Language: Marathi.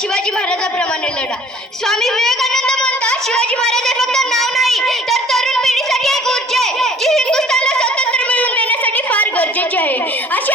शिवाजी महाराजांप्रमाणे लढा. स्वामी विवेकानंद म्हणतात, शिवाजी महाराज हे फक्त नाव नाही तर तरुण पिढीसाठी एक ऊर्जा आहे जी हिंदुस्थानला स्वतंत्र मिळवून देण्यासाठी फार गरजेची आहे. अशी